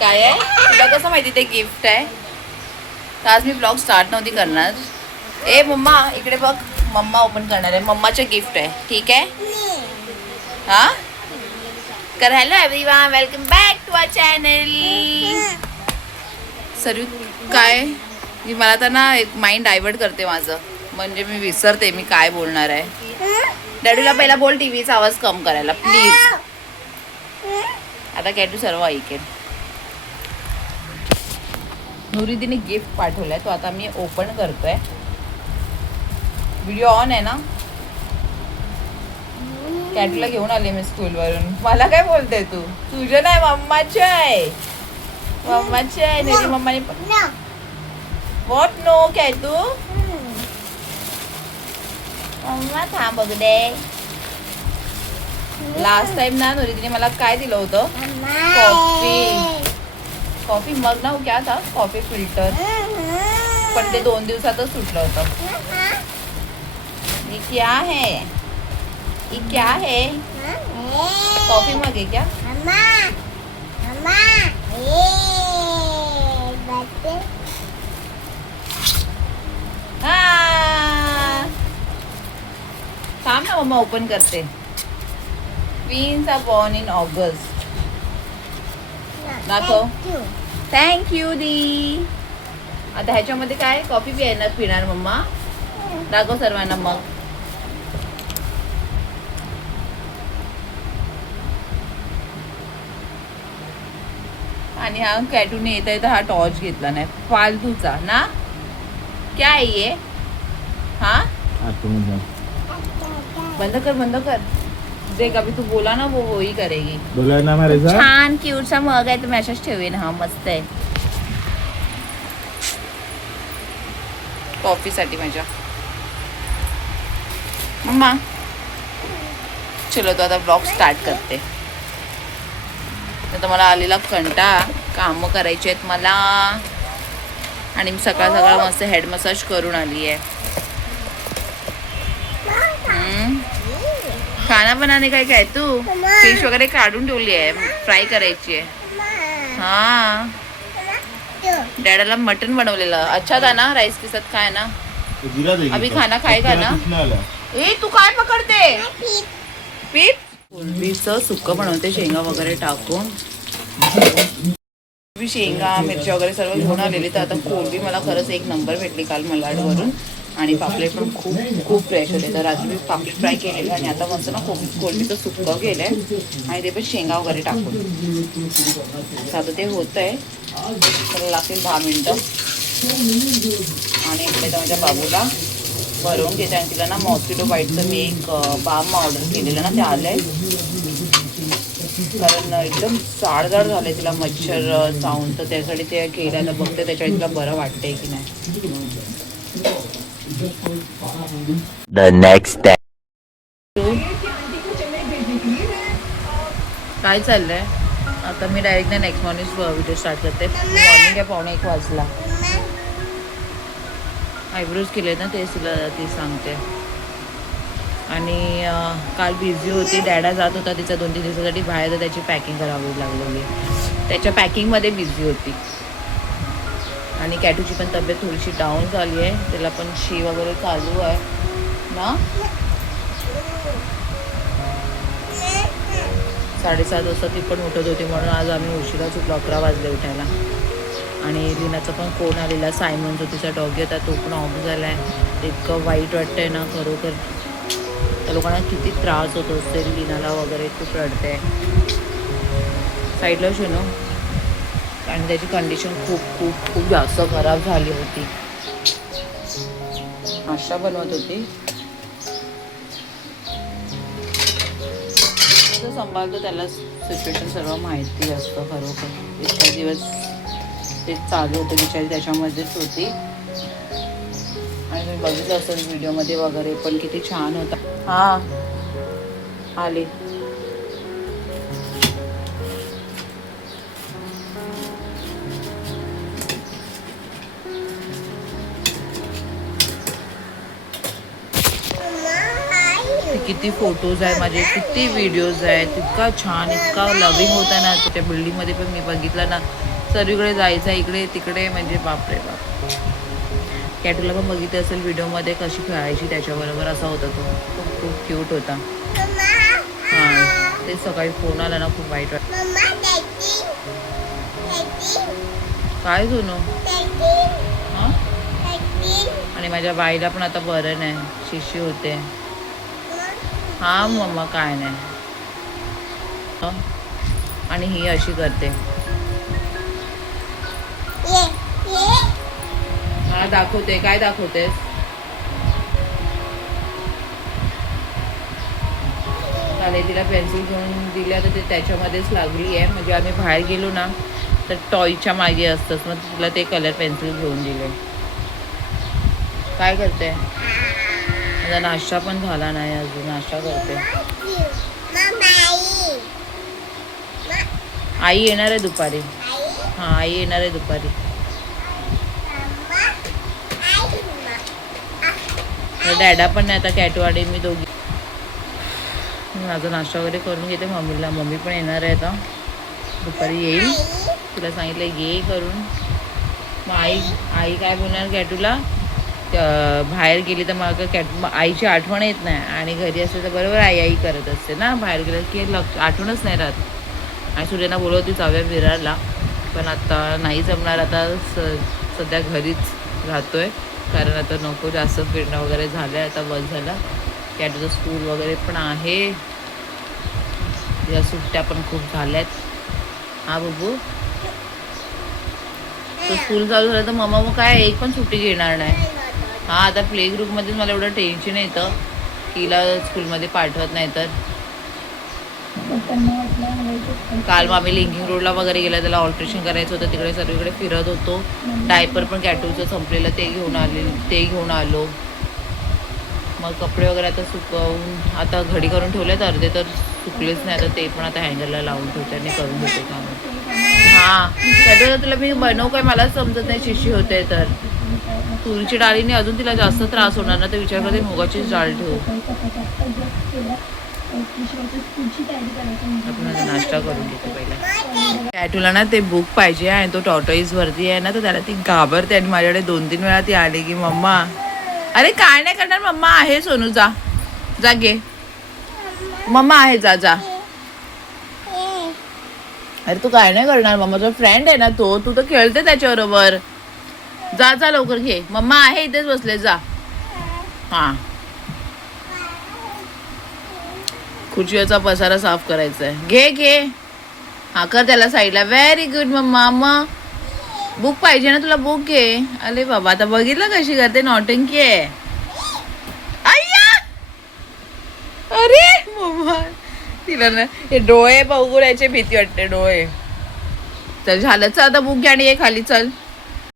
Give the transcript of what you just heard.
काय आहे तुला कसं माहिती ते गिफ्ट आहे? तर आज मी ब्लॉग स्टार्ट नव्हती करणार. ए मम्मा इकडे बघ, मम्मा ओपन करणार आहे. मम्माचे गिफ्ट आहे, ठीक आहे? हा कर. Hello everyone, welcome back to our channel. सर्व काय मी मला तर ना एक माइंड डायव्हर्ट करते माझं, म्हणजे मी विसरते मी काय बोलणार आहे. डॅडूला पहिला बोल टीव्हीचा आवाज कम करायला प्लीज. आता कॅटू सर्व ऐकेल. नुरिदीने गिफ्ट पाठवलाय, तो आता मी ओपन करतोय. व्हिडिओ ऑन आहे ना? कॅटूला घेऊन आले मी स्कूलवरून. मला काय बोलते तू? तुझं नाही, मम्माचं आहे. मम्माचं आहे. नाही मम्माने व्हॉट नो कॅटू? मम्मा थांब बघू दे. लास्ट टाइम ना नुरिदीने मला काय दिलं होतं? कॉफी मग ना, क्या था? Coffee filter. पण ते 2 दिवसातच सुटलं होतं. ये क्या है? ये क्या है? कॉफी मग आहे क्या? थांब ना मम्मा ओपन करते. Twins are born in August. दाखव. थँक्यू दी. आता ह्याच्यामध्ये काय कॉफी पिणार मम्मा? दाखव सर्वांना मग. आणि हा कॅटूने येता येता हा टॉर्च घेतला नाही, फालतूचा ना. क्या आहे ये? हा बंद कर. देख अभी तू बोला ना, वो ही करेगी. बोला ना मेरे साथ. छान क्यूट सा मग आहे, तुम्ही अशाच ठेवेन. हा मस्त आहे कॉफीसाठी माझ्या. मम्मा चलो तो आता ब्लॉग स्टार्ट करते. आता मला आलेला कंटाळा, कामं करायची आहेत मला. आणि मी सकाळ मस्त हेड मसाज करून आली आहे. खाना बनाने काय तू फिश वगैरे काढून ठेवली आहे, फ्राय करायची आहे. हा डॅडाला मटन बनवलेलं. अच्छा था ना, राईस के साथ खाय ना. अभी खाना खाएगा ना. ए तू काय पकडते? पीठ. कोलंबीचं सुक्क बनवते शेंगा वगैरे टाकून. शेंगा मिरच्या वगैरे सर्व घेऊन आलेली. तर आता कोलंबी मला खरंच एक नंबर भेटली काल मलाडवरून. आणि पापलेट पण खूप फ्रेश होते. तर रात्री मी पापलेट फ्राय केलेले आणि आता मस्त ना कोलंबीचं सुक्क केलं आहे आणि ते पण शेंगा वगैरे टाकून. तर आता ते होतं आहे, तर लागतील 10 मिनटं. आणि इकडे तर माझ्या बाबूला भरवून घेते. आणि तिला ना मॉस्किटो बाईटचं मी एक बाम ऑर्डर केलेलं ना, ते आलं आहे. कारण एकदम जाड झालंय तिला मच्छर चावून, तर त्यासाठी ते केल्याला बघते त्याच्यासाठी तिला बरं वाटतंय की नाही. The next day. काय चाललंय आता? मी direct next morning video start करते. मॉर्निंग आहे 1:15 वाजला. आयब्रोज केले ना, ते तिला ती सांगते. आणि काल बिझी होती. डॅडा जात होता तिचा 2-3 दिवसासाठी बाहेर, तर त्याची पॅकिंग करावी लागलेली. त्याच्या पॅकिंगमध्ये बिझी होती. आणि कॅटूची पण तब्येत थोडीशी डाऊन झाली आहे. त्याला पण शी वगैरे चालू आहे ना. 7:30 वाजता ती पण उठत होती, म्हणून आज आम्ही उशिराच उठलो. 11 वाजले उठायला. आणि लिनाचा पण फोन आलेला. सायमन जो तिचा डॉगी होता तो पण ऑफ झाला आहे. इतकं वाईट वाटतंय ना खरोखर. त्या लोकांना किती त्रास होत असेल. लिनाला वगैरे खूप रडते. साईडला शिनो. आणि त्याची कंडिशन खूप जास्त खराब झाली होती. नाश्ता बनवत होती. कसं सांभाळतो त्याला सिच्युएशन सर्व माहिती असतं खरोखर. इतक्या दिवस ते चालू होतं, बिचारी त्याच्यामध्येच होती. आणि तुम्ही बघितलं असेल व्हिडिओमध्ये वगैरे पण किती छान होता. हा आले. किती फोटोज आहेत माझे, किती व्हिडिओज आहेत. इतका छान, इतका लविंग होता ना. त्या बिल्डिंगमध्ये पण मी बघितलं ना, सर्वीकडे जायचं इकडे तिकडे, म्हणजे बापरे बाप. कॅटूला पण बघितलं असेल व्हिडिओमध्ये कशी खेळायची त्याच्याबरोबर, असा होता तो. खूप खूप क्यूट होता. हां, ते सकाळी फोन आला ना, खूप वाईट वाटतं. काय सोनू? हां, आणि माझ्या बाईला पण आता बरं नाही, शिशी होते. हां मम्मा, काय नाही. आणि ही अशी करते. हा दाखवते, काय दाखवतेस? काल तिला पेन्सिल घेऊन दिली, तर ते त्याच्यामध्येच लागली आहे. म्हणजे आम्ही बाहेर गेलो ना तर टॉयच्या मागे असतंच, मग तिला ते कलर पेन्सिल घेऊन दिले. काय करते? माझा नाश्ता पण झाला नाही अजून, नाश्ता करते. आई येणार आहे दुपारी. हां, आई येणार आहे दुपारी. डॅडा पण नाही आता, कॅटू आणि मी दोघी. माझा नाश्ता वगैरे करून घेते. मम्मी पण येणार आहे आता, दुपारी येईल. तिला सांगितलं ये करून. मग आई काय बोलणार कॅटूला, बाहेर गेली तर मग आईची आठवण येत नाही, आणि घरी असते तर बरोबर आई करत असते ना. बाहेर गेलं की आठवणच नाही राहत. आणि सूर्याला बोलवती जाऊया विरारला, पण आता नाही जमणार. आता सध्या घरीच राहतोय, कारण आता नको जास्त फिरणं वगैरे झालं आहे, आता बस झालं. कॅटूचं स्कूल वगैरे पण आहे, या सुट्ट्या पण खूप झाल्यात. हा बबू, तो स्कूल चालू झालं तर मम्मा मग काय एक पण सुट्टी घेणार नाही. हां, आता प्ले ग्रुपमध्येच मला एवढं टेन्शन येतं की हिला स्कूलमध्ये पाठवत नाही तर. काल मग आम्ही लिंकिंग रोडला वगैरे गेला, त्याला ऑल्ट्रेशन करायचं होतं, तिकडे सर्वीकडे फिरत होतो. डायपर पण कॅटूचं संपलेलं, ते घेऊन आलो. मग कपडे वगैरे आता सुकवून आता घडी करून ठेवलेत, अर्धे तर सुकलेच नाही. आता ते पण आता हँगरला लावून ठेवते आणि करून घेते काम. हां, कॅटूला तुला मी बनवू काय, मलाच समजत नाही शिशी होते तर. तुरीची डाळीने अजून तिला जास्त त्रास होणार ना, तर विचार करते मुगाचीच डाळ ठेवू. आपण नाश्ता करून घेते पहिला. कॅटूला ना ते बुक पाहिजे, आणि तो टॉर्टोइज वरती आहे ना, तर त्याला ती घाबरते. आणि माझ्याकडे 2-3 वेळा ती आली की मम्मा, अरे काय नाही करणार मम्मा आहे, सोनू जा जा घे, मम्मा आहे, जा जा. अरे तू काय नाही करणार, मम्माचा फ्रेंड आहे ना तो, तू तर खेळते त्याच्याबरोबर. जा जा लवकर घे, मम्मा आहे इथेच बसले, जा. हां, खुर्चीचा पसारा साफ करायचा आहे, घे. हां, कर त्याला साईडला. Very good mamma. मग बुक पाहिजे ना तुला, बुक घे. अरे बाबा, आता बघितलं कशी करते, नौटंकी आहे. अय्या, अरे मम्मा, तिला ना हे डोळे बघून याची भीती वाटते, डोळे. चल झालं, चल आता बुक घ्या आणि ये खाली, चल.